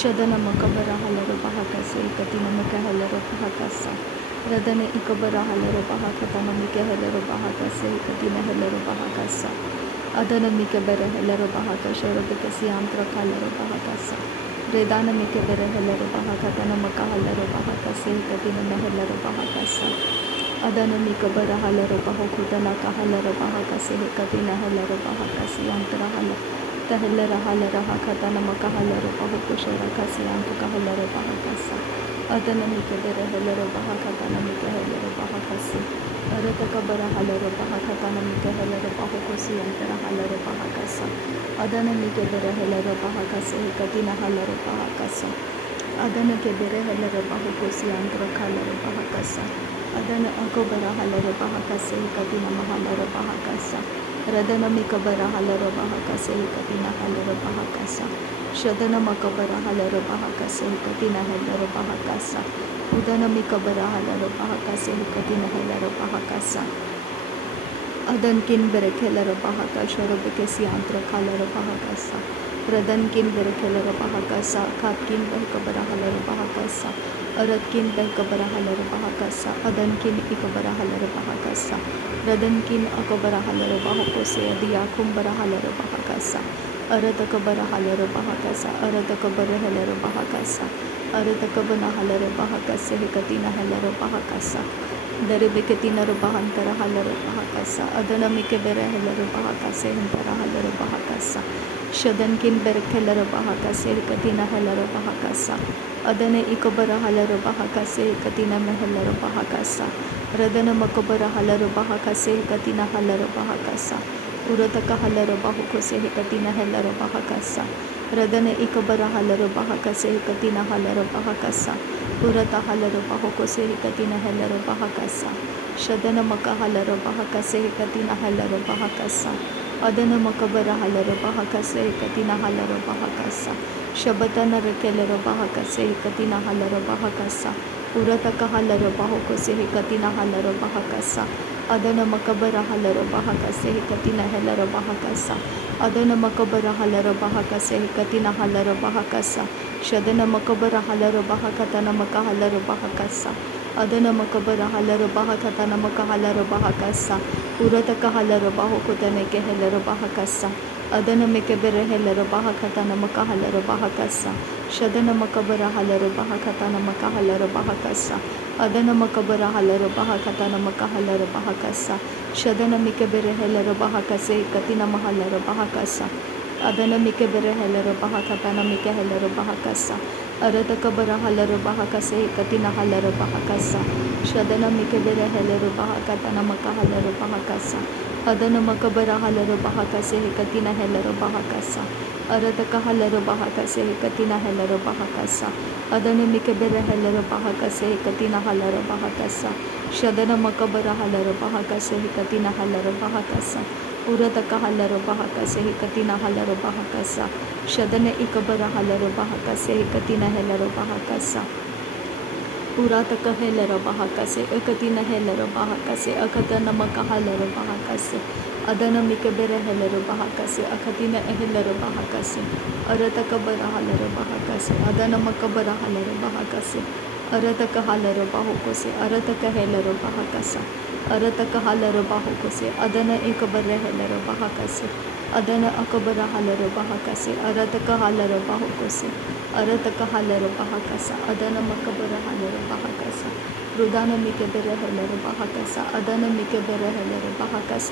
ಶದನ ಮಕಬರ ಹಲರು ಬಹಕಸೆ ಕತಿನ ಮಿಕ ಹಲರು ಬಹಕಸ ರದನೆ ಇಕಬರ ಹಲರು ಬಹಕತನ Miike ಹಲರು ಬಹಕಸೆ ಕತಿನ ಹಲರು ಬಹಕಸ ಅದನ Miike ಬೆರೆ ಹೆಲರು ಬಹಕ ಶರಬಕ್ಕೆ ಸಿಯಾಂತ್ರ colour ಬಹಕಸ ರೇದಾನ Miike ಬೆರೆ ಹೆಲರು ಬಹಕತನ ಮಕ ಹಲರು ಬಹಕಸೆ ಕತಿನ ಮೆಹಲರು ಬಹಕಸ ಅದನ ಮಿಕಬರ ಹಲರು ಬಹುಕುದನ ಕಹಲರು ಬಹಕಸೆ ಕತಿನ ಹಲರು ಬಹಕಸಿ ಅಂತರ ಹಲ ತಹಲ್ಲರ ಹಲರ ಹಕತನ ಮಕ ಹಲರು ಬಹುಕುಶರ ಕಸಿ ಅಂಕ ಕಹಲರು ಬಹಕಸ ಅದನ ಮಿಕೆ ಬೆರೆ ಹೆಲರು ಬಹಕತನ ಮಿಕೆ ಹೆಲರು ಬಹಕಸಿ ಅರತಕ ಬರ ಹಲರು ಬಹಕತನ ಮಿಕೆ ಹೆಲರು ಬಹುಕುಸಿ ಅಂತರ ಹಲರು ಬಹಕಸ ಅದನ ಮಿಕೆ ಬೆರೆ ಹೆಲರು ಬಹಕಸೆ ಕತಿನ ಹಲರು ಬಹಕಸ ಅದನಕ್ಕೆ ಬೆರೆ ಹೆಲರು ಬಹುಕುಸಿ ಅಂತರ ಕಲರು ಬಹಕಸ ಅದನ ಅಕೊಬರ ಹಲರು ಬಹಕಸೆ ಕತಿನ ಮಹಲರು ಬಹಕಸ ರದನ ಮಿಕಬರ ಹಲರು ಬಹಕಸೆ ಕತಿನ ಹಲರು ಬಹಕಸ ಶದನ ಮಕಬರ ಹಲರು ಬಹಕಸೆ ಕತಿನ ಹೆಲರು ಬಹಕಸ ಉದನ ಮಿಕಬರ ಹಲರು ಬಹಕಸೆ ಕತಿನ ಹೆಲರು ಬಹಕಸ ಅದನ್ ಕಿನ್ ಬೆರೆ ಕೆಲರು ಬಹಕ ಶರಬಕ್ಕೆ ಸಿಯಾಂತ್ರ ಕಲರು ಬಹಕಸ ರದನ್ ಕಿನ್ ಬೆರೆ ಕೆಲರು ಬಹಕಸ ಖಾತ್ ಕಿನ್ ಬೆಹಕಬರ ಹಲರು ಬಹಕಸ ಅರತ್ ಕಿನ್ ಬೆಹಕಬರ ಹಲರು ಬಹಕಸ ಅದನ್ ಕಿನ್ ಇಕಬರ ಹಲರು ಬಹಕಸ ರದನ್ ಕಿನ್ ಅಕಬರ ಹಲರು ಬಹಕೋಸೆ ಅದಿಯಾ ಕುಂಬರ ಹಲರು ಬಹಕಸ ಅರತಕಬರ ಹಲರು ಬಹಕಸ ಅರತಕಬರ ಹೆಲರು ಬಹಕಸ ಅರತಕಬನ ಹಲರು ಬಹಕಸೆ ಕತಿನ ಹೆಲರು ಬಹಕಸ ದರಿಬೆಕೆ ತಿನ್ನರು ಬಹಂತರ ಹಲರು ಬಹಕಸ ಅದನ ಮಿಕೆ ಬೆರೆ ಹೆಲರು ಬಹಕಸೆ ಹಿಂತರ ಹಲರು ಬಹಕಸ ಶದನ್ ಕಿನ್ ಬೆರೆ ಹೆಲರು ಬಹಕಸೆ ಕತಿನ ಹೆಲರು ಬಹಕಸ ಅದನೆ ಇಕಬರ ಹಲರು ಬಹಕಸೆ ಕತಿನ ಮೆಹಲರು ಬಹಕಸ ರದನ ಮಕಬರ ಹಲರು ಬಹಕಸೆ ಕತಿನ ಹಲರು ಬಹಕಸ ಉರತಕ ಹಲರು ಬಹುಕುಸೆ ಕತಿನ ಹೆಲರು ಬಹಕಸ ರದನೆ ಇಕಬರ ಹಲರು ಬಹಕಸೆ ಕತಿನ ಹಲರು ಬಹಕಸ ಉರತ ಹಲರು ಬಹುಕುಸೆ ಕತಿನ ಹೆಲರು ಬಹಕಸ ಶದನ ಮಕ ಹಲರು ಬಹಕಸೆ ಕತಿನ ಹಲರು ಬಹಕಸ ಅದನ ಮಕಬರ ಹಲರು ಬಹಕಸೆ ಕತಿನ ಹಲರು ಬಹಕಸ ಶಬತನರ ಕೆಲರು ಬಹಕಸೆ ಕತಿನ ಹಲರು ಬಹಕಸ ಉರತಕ ಹಲರು ಬಹುಕುಸೆ ಕತಿನ ಹಲರು ಬಹಕಸ ಅದನ ಮಕಬರ ಹಲರು ಬಹಕಸೆ ಕತಿನ ಹೆಲರು ಬಹಕಸ ಅದನ ಮಕಬರ ಹಲರು ಬಹಕಸೆ ಕತಿನ ಹಲರು ಬಹಕಸ ಶದನ ಮಕಬರ ಹಲರು ಬಹಕತನ ಮಕ ಹಲರು ಬಹಕಸ ಅದನ ಮಕಬರ ಹಲರು ಬಹಕತನ ಮಕ ಹಲರು ಬಹಕಸ ಉರತಕ ಹಲರು ಬಹುಕುತನೆಗೆ ಹೆಲರು ಬಹಕಸ ಅದನ ಮೆಕೆ ಬೆರೆ ಹೆಲರು ಬಹಕತನ ಮಕ ಹಲರು ಬಹಕಸ ಶದನ ಮಕಬರ ಹಲರು ಬಹಕತನ ಮಕ ಹಲರು ಬಹಕಸ ಅದನ ಮಕಬರ ಹಲರು ಬಹಕತನ ಮಕ ಹಲರು ಬಹಕಸ ಶದನ ಮಿಕೆ ಬೆರೆ ಹೆಲರು ಬಹಕಸೆ ಕತಿನ ಮಹಲರು ಬಹಕಸ ಅದನ ಮಿಕೆ ಬೆರೆ ಹೆಲರು ಬಹಕತನ ಮಿಕೆ ಹೆಲರು ಬಹಕಸ ಅರತಕ ಬರ ಹಲರು ಬಹಕಸೆ ಕತಿನ ಹಲರು ಬಹಕಸ ಶದನ ಮಿಕೆ ಬೆರೆ ಹೆಲರು ಬಹಕತನ ಮಕ ಹಲರು ಬಹಕಸ ಅದನ ಮಕಬರ ಹಲರು ಬಹಕಸೆ ಕತಿನ ಹೆಲರು ಬಹಕಸ ಅರತಕ ಹಲರು ಬಹಕಸೆ ಕತಿನ ಹೆಲರು ಬಹಕಸ ಅದನ ಮಿಕೆ ಬೆರೆ ಹೆಲರು ಬಹಕಸೆ ಕತಿನ ಹಲರು ಬಹಕಸ ಶದನ ಮಕಬರ ಹಲರು ಬಹಕಸೆ ಕತಿನ ಹಲರು ಬಹಕಸ ಉರತಕ ಹಲರು ಬಹಕಸೆ ಕತಿನ ಹಲರು ಬಹಕಸ ಶದನ ಇಕಬರ ಹಲರು ಬಹಕಸೆ ಕತಿನ ಹೆಲರು ಬಹಕಸ ಉರಾತಕ ಹೆಲರು ಬಹಕಸೆ ಅಕತಿನ ಹೆಲರು ಬಹಕಸೆ ಅಕತನ ಮಕ ಹಲರು ಬಹಕಸೆ ಅದನ ಮಿಕೆ ಬೆರೆ ಹೆಲರು ಬಹಕಸೆ ಅಕತಿನ ಹೆಲರು ಬಹಕಸೆ ಅರತಕ ಬರ ಹಲರು ಬಹಕಸೆ ಅದನ ಮಕಬರ ಹಲರು ಬಹಕಸೆ ಅರತಕ ಹಲರು ಬಹುಕುಸೆ ಅರತಕ ಹೆಲರು ಬಹಕಸ ಅರತಕ ಹಲರು ಬಹುಕುಸೆ ಅದನ ಇಕಬರ ಹೆಲರು ಬಹಕಸೆ ಅದನ ಅಕಬರ ಹಲರು ಬಹಕಸೆ ಅರತಕ ಹಲರು ಬಹುಕುಸೆ ಅರತಕ ಹಲರು ಬಹಕಸ ಅದನ ಮಕಬರ ಹಲರು ಬಹಕಸ ರುದಾನ ಮಿಕೆ ಬೆರೆ ಹೆಲರು ಬಹಕಸ ಅದನ ಮಿಕೆ ಬೆರೆ ಹೆಲರು ಬಹಕಸ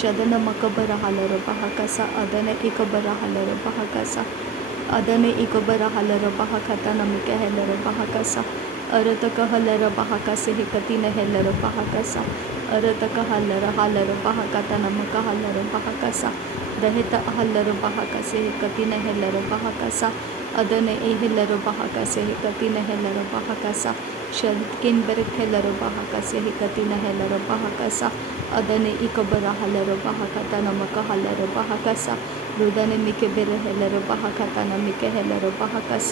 ಶದನ ಮಕಬರ ಹಲರು ಬಹಕಸ ಅದನ ಇಕಬರ ಹಲರು ಬಹಕಸ ಅದನೆ ಇಕಬರ ಹಲರು ಬಹಕತನ ಮಿಕೆ ಹೆಲರು ಬಹಕಸ ಅರತಕ ಹಲರ ಬಹಕಸೆ ಕತಿನ ಹೆಲರು ಬಹಕಸ ಅರತಕ ಹಲರು ಬಹಕತನ ಮಕ ಹಲರು ಬಹಕಸ ರಹಿತ ಹಲರು ಬಹಕಸೆ ಕತಿನ ಹೆಲರು ಬಹಕಸ ಅದನೆ ಈ ಹೆಲರು ಬಹಕಸೆ ಕತಿನ ಹೆಲರು ಬಹಕಸ ಶದ್ಕಿನ್ ಬೆರೆ ಹೆಲರು ಬಹಕಸೆ ಕತಿನ ಹೆಲರು ಬಹಕಸ ಅದನೆ ಇಕಬರ ಹಲರು ಬಹಕತನ ಮಕ ಹಲರು ಬಹಕಸ ರುದನೆ ಮಿಕೆ ಬೆರೆ ಹೆಲರು ಬಹಕತನ Miike ಹೆಲರು ಬಹಕಸ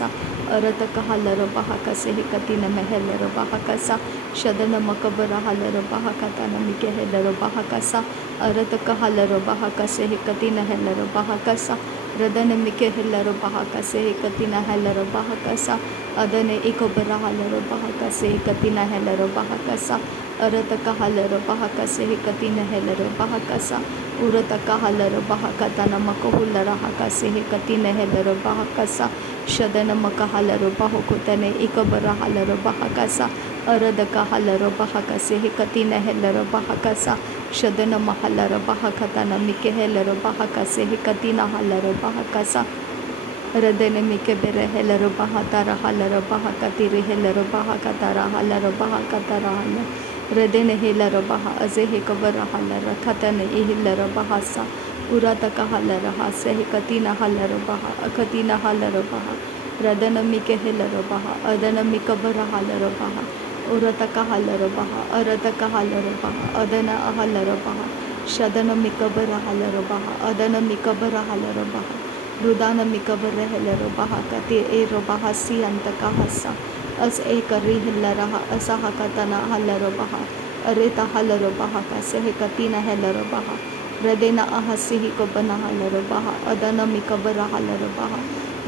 ಅರತಕ ಹಲರು ಬಹಕಸೆ ಕತಿನ ಮೆಹೆಲರು ಬಹಕಸ ಶದನ ಮಕಬರ ಹಲರು ಬಹಕತನ Miike ಹೆಲರು ಬಹಕಸ ಅರತಕ ಹಲರು ಬಹಕಸೆ ಕತಿನ ಹೆಲರು ಬಹಕಸ Radana mike hello bahakase katina hello bahakasa adane ikobara hello bahakase katina hello bahakasa arataka hello bahakase katina hello bahakasa urataka hello bahakatana makohulara hakase katina hello bahakasa shadana makahalaro bahokutane ikobara hello bahakasa aradaka hello bahakase katina hello bahakasa shadana mahalara bahakatana mike hello bahakase katina hello bahakasa Radene mike bere hello bahatara hello bahakatiri hello bahakatara hello bahakatara hello Radene hello baha azehe kabara hello katane ihillo bahasa urataka hello hase katina hello baha akatina hello baha Radana mike hello baha adana mikabara hello baha urataka hello baha arataka hello baha adana hello baha shadana mikabara hello baha adana mikabara hello baha Rudana mikabara hello baha kati ero bahasi antakahasa as ekari hello asaha katana hello baha areta hello baha kasehe katina hello baha Radena ahasihi kobana hello baha adana mikabara hello baha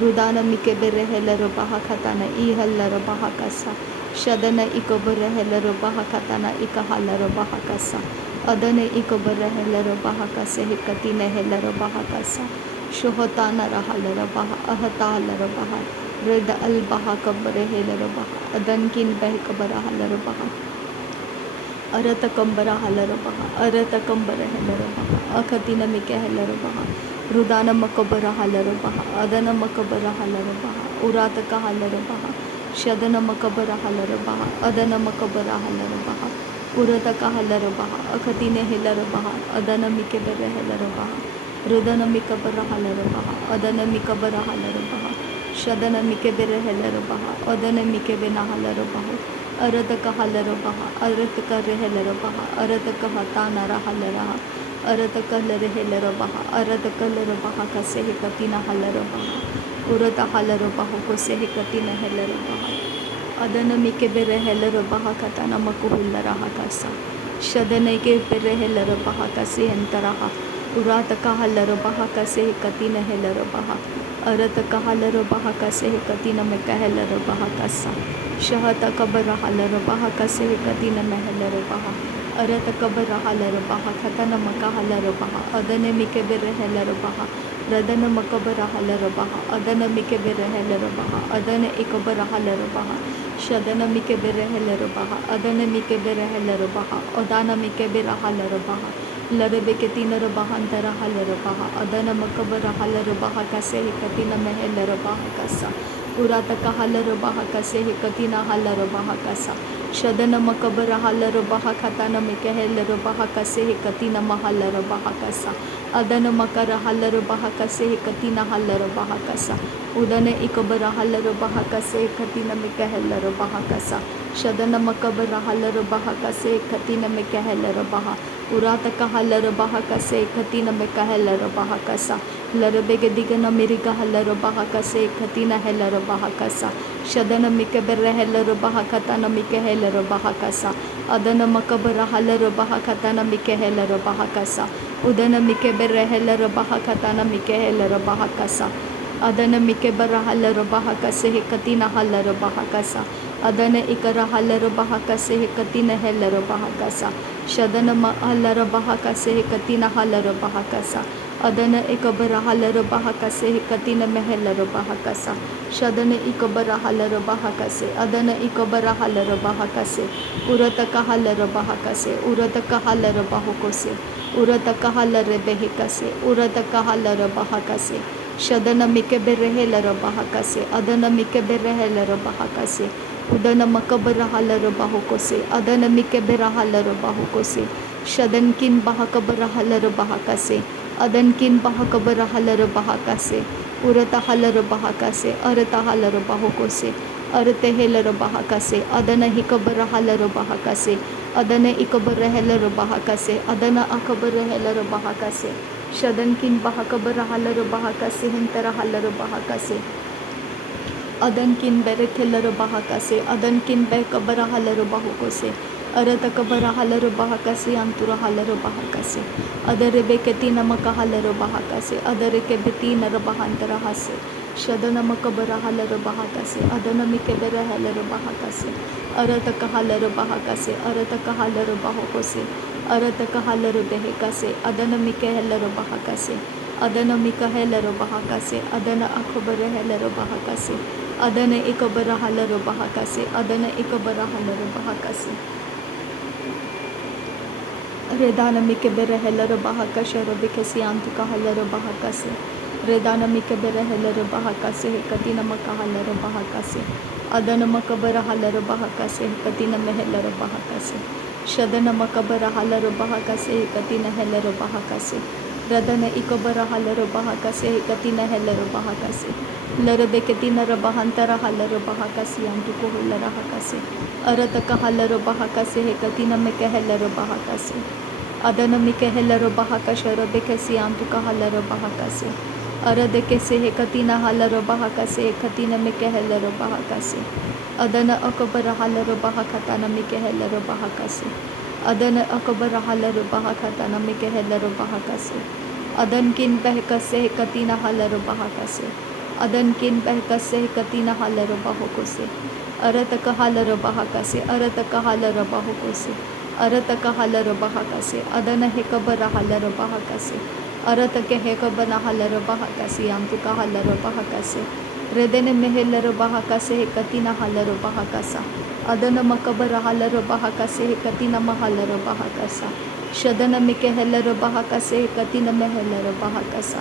Rudana mikebere hello baha katana I hello baha kasa Shadana ikobara hello baha katana ika hello baha kasa adane ikobara hello baha kasehe katina hello baha kasa Shohotana rahalara baha ahatalara baha Reda al baha kabare helara baha adankin beh kabara halara baha Arata kambara halara baha arata kambara helara baha akatina mike helara baha Rudana makabara halara baha adana makabara halara baha urata ka halara baha Shadana makabara halara baha adana makabara halara baha urata ka halara baha akatine helara baha adana mike bere helara baha Rudana mikabara halara baha adana mikabara halara baha Shadana mikebere helara baha adana mikebena halara baha arataka halara baha arataka rehelara baha arataka hatana rahalara arataka lere helara baha arataka lere baha kasehe katina halara baha urata halara baha kosehe katina helara baha adana mikebere helara baha katana makuhulara hakasa Shadana ikebere helara baha kase entaraha Urataka halara baha kasehe katina helara baha arataka halara baha kasehe katina meka helara baha kasa shahataka bara halara baha kasehe katina mehelara baha arataka bara halara baha katana maka halara baha adane mikebere helara baha radana makabara halara baha adana mikebere helara baha adane ikabara halara baha shadana mikebere helara baha adane mikebere helara baha adana mikebere halara baha Larabekatina Bahantara Halarabaha, Adana Makabara Halarabaha Kasehi Katina Mehelarabaha Kasa, Urataka Halarabaha Kasehi Katina Halarabaha Kasa, Shadana Makabara Halarabaha Katana Mikahelarabaha Kasehi Katina Mahalarabaha Kasa, Adana Makara Halarabaha Kasehi Katina Halarabaha Kasa, Udana Ikabara Halarabaha Kasehi Katina Mikahelarabaha Kasa, Shadana Makabara Halarabaha Kasehi Katina Mikahelarabaha Urataka halara baha kase katina meka helara baha kasa larabege digana miriga halara baha kase katina helara baha kasa shadana mikabere helara baha katana mike helara baha kasa adana makabara halara baha katana mike helara baha kasa udana mikabere helara baha katana mike helara baha kasa adana mikabara halara baha kase katina halara baha kasa adana ikara halara baha kase katina helara baha kasa Shadana halara baha kase katina halara baha kasa adana ikabara halara baha kase katina mehelara baha kasa shadana ikabara halara baha kase adana ikabara halara baha kase urataka halara baha kase urataka halara baha kose urataka halara behi kase urataka halara baha kase shadana mikebere helara baha kase adana mikebere helara baha kase Udana makabara halara bahu kose adana mikebera halara bahu kose shadankin bahakabara halara bahakase adankin bahakabara halara bahakase urata halara bahakase arata halara bahu kose arate helara bahakase adana hikabara halara bahakase adana ikabara helara bahakase adana akabara helara bahakase shadankin bahakabara halara bahakase hintara halara bahakase Adankin bere kellara baha kase, adankin be kabara halara bahu kose, Arataka barahalaro bahakasi antura halaro bahakasi. Adare beketi namaka halaro bahakasi. Adare kebeti narabahantara hase. Shadana makabara halaro bahakasi. Adana mikebera halaro bahakasi. Arataka halaro bahakasi. Arataka halaro bahokose. Arataka halaro behekase. Adana mike halaro bahakasi. Adana mika halaro bahakasi. Adana akobara halaro bahakasi. Adana ikobara halaro bahakasi. Adana ikobara halaro bahakasi. Redana mikebere helero bahakashe robikesi antuka halero bahakase. Redana mikebere helero bahakase katina makahalero bahakase. Adana makabara halero bahakase katina mehelero bahakase. Shadana makabara halero bahakase katina helero bahakase. Radana ikobara halero bahakase katina helero bahakase. Larabe katina rabahantara halero bahakase antuko hulera hakase. Arataka halero bahakase katina mekehelero bahakase. Adana mike helero bahakashe robekesi antuka halero bahakase. Arade kese hekatina halero bahakase katina mike helero bahakase. Adana akobara halero bahakatana mike helero bahakase. Adana akobara halero bahakatana mike helero bahakase. Adan kin behkase katina halero bahakase. Adan kin behkase katina halero bahokose. Arataka halero bahakase. Arataka halero bahokose. Arataka halaro bahakase. Adana hekabara halaro bahakase. Aratake hekabana halaro bahakase. Antuka halaro bahakase. Redene mehelaro bahakase hekatina halaro bahakasa. Adana makabara halaro bahakase hekatina mahalaro bahakasa. Shadana mike helaro bahakase hekatina mehelaro bahakasa.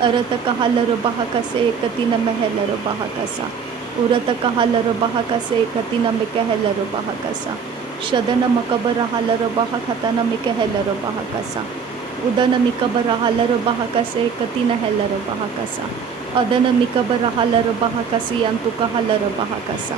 Arataka halaro bahakase hekatina mehelaro bahakasa. Urataka halaro bahakase hekatina mike helaro bahakasa. Shadana makabara halaro bahakatana mike helaro bahakasa. Udana mikabara halaro bahakase katina helaro bahakasa. Adana mikabara halaro bahakasi antuka halaro bahakasa.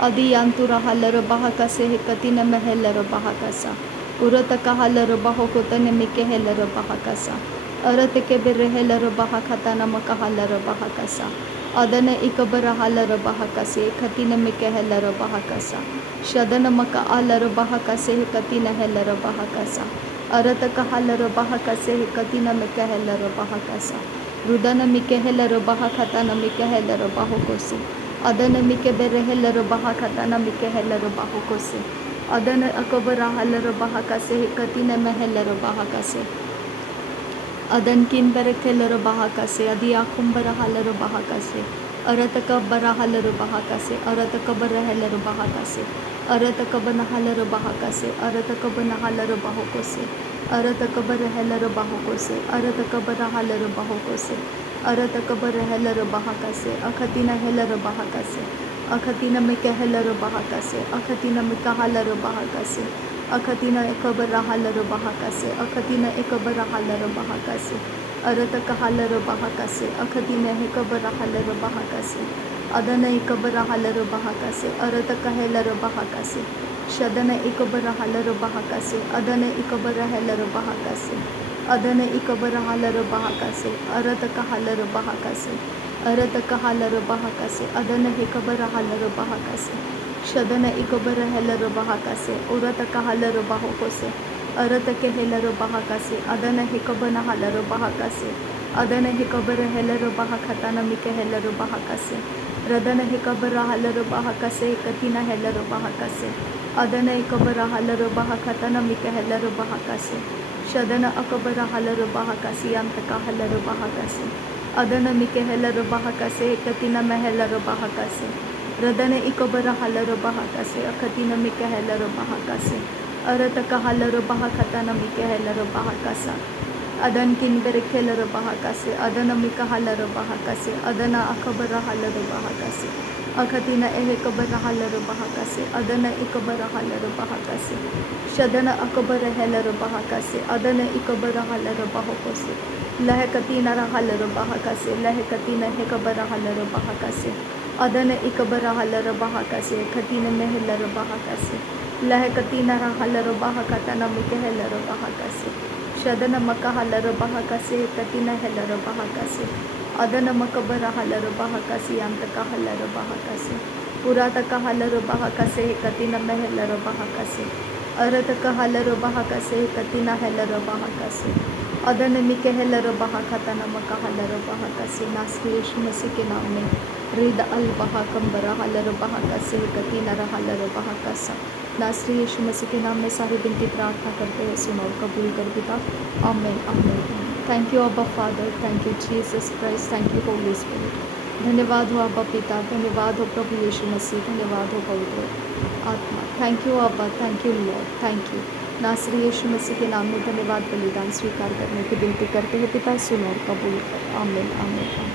Adi antura halaro bahakase katina mehelaro bahakasa. Urataka halaro bahokotane mike helaro bahakasa. Arateke bere helaro bahakatana maka halaro bahakasa. Adana ikabara halaro bahakase katina mike helaro bahakasa. Shadana maka alaro bahakase katina helaro bahakasa. Arataka halaro bahakase katina mike helaro bahakasa. Rudana mike helaro bahakatana mike helaro bahokose. Adana mike bere helaro bahakatana mike helaro bahokose. Adana akabara halaro bahakase katina mehelaro bahakase. Adan kin berekelero bahakase. Adi akumbara halaro bahakase. Arataka bara halaro bahakase. Arataka bara helaro bahakase. Arataka bana halaro bahakase. Arataka bana halaro bahokose. Arataka bara helaro bahokose. Arataka bara halaro bahokose. Arataka bara helaro bahakase. Akatina helaro bahakase. Akatina meke helaro bahakase. Akatina meka halaro bahakase. Akatina ekabara halaro bahakase. Akatina ekabara halaro bahakase. Arataka halaro bahakase. Akatina ekabara halaro bahakase. Adana ekabara halaro bahakase. Arataka helaro bahakase. Shadana ekabara halaro bahakase. Adana ekabara helaro bahakase. Adana ekabara halaro bahakase. Arataka halaro bahakase. Arataka halaro bahakase. Adana ekabara halaro bahakase. Shadana ikobara helaro bahakase. Urataka halaro bahokose. Aratake helaro bahakase. Adana hikobana halaro bahakase. Adana hikobara helaro bahakatana mike helaro bahakase. Radana hikobara halaro bahakase. Katina helaro bahakase. Adana ikobara halaro bahakatana mike helaro bahakase. Shadana akobara halaro bahakase. Antaka halaro bahakase. Adana mike helaro bahakase. Katina mehelaro bahakase. Radana ikobara halaro bahakase. Akatina mike helaro bahakase. Arataka halaro bahakatana mike helaro bahakasa. Adan kin berekelaro bahakase. Adana mika halaro bahakase. Adana akabara halaro bahakase. Akatina ehekabara halaro bahakase. Adana ikobara halaro bahakase. Shadana akabara helaro bahakase. Adana ikobara halaro bahokose. Lahekatina halaro bahakase. Lahekatina hekabara halaro bahakase. Adana ikabara halaro bahakase. Katina mehelaro bahakase. Lahekatina halaro bahakatana mike helaro bahakase. Shadana maka halaro bahakase. Katina helaro bahakase. Adana makabara halaro bahakase. Antaka halaro bahakase. Urataka halaro bahakase. Katina mehelaro bahakase. अरत कहलर बहाका से कतिना हेलर बहाका से अदनमी Kahler बहाका tanam Kahler बहाका से नासरी यीशु मसीह के नाम में रिद अल बहाकम बरहलर बहाका से कतिना रहलर बहाका सा नासरी यीशु मसीह के नाम में सारी विनती प्रार्थना करते हैं, सुनो और कबूल कर पिता। आमीन आमीन। थैंक यू अब्बा father, thank you Jesus Christ, thank you Holi spirit. धन्यवाद हो अब्बा पिता, धन्यवाद हो प्रभु यीशु मसीह, धन्यवाद हो पवित्र आत्मा। थैंक यू अब्बा, thank you Lord, thank you. नासरी यीशु मसीह के नाम में धन्यवाद बलिदान स्वीकार करने की विनती करते हैं पिता, सुनो और कबूल कर। आमीन आमीन।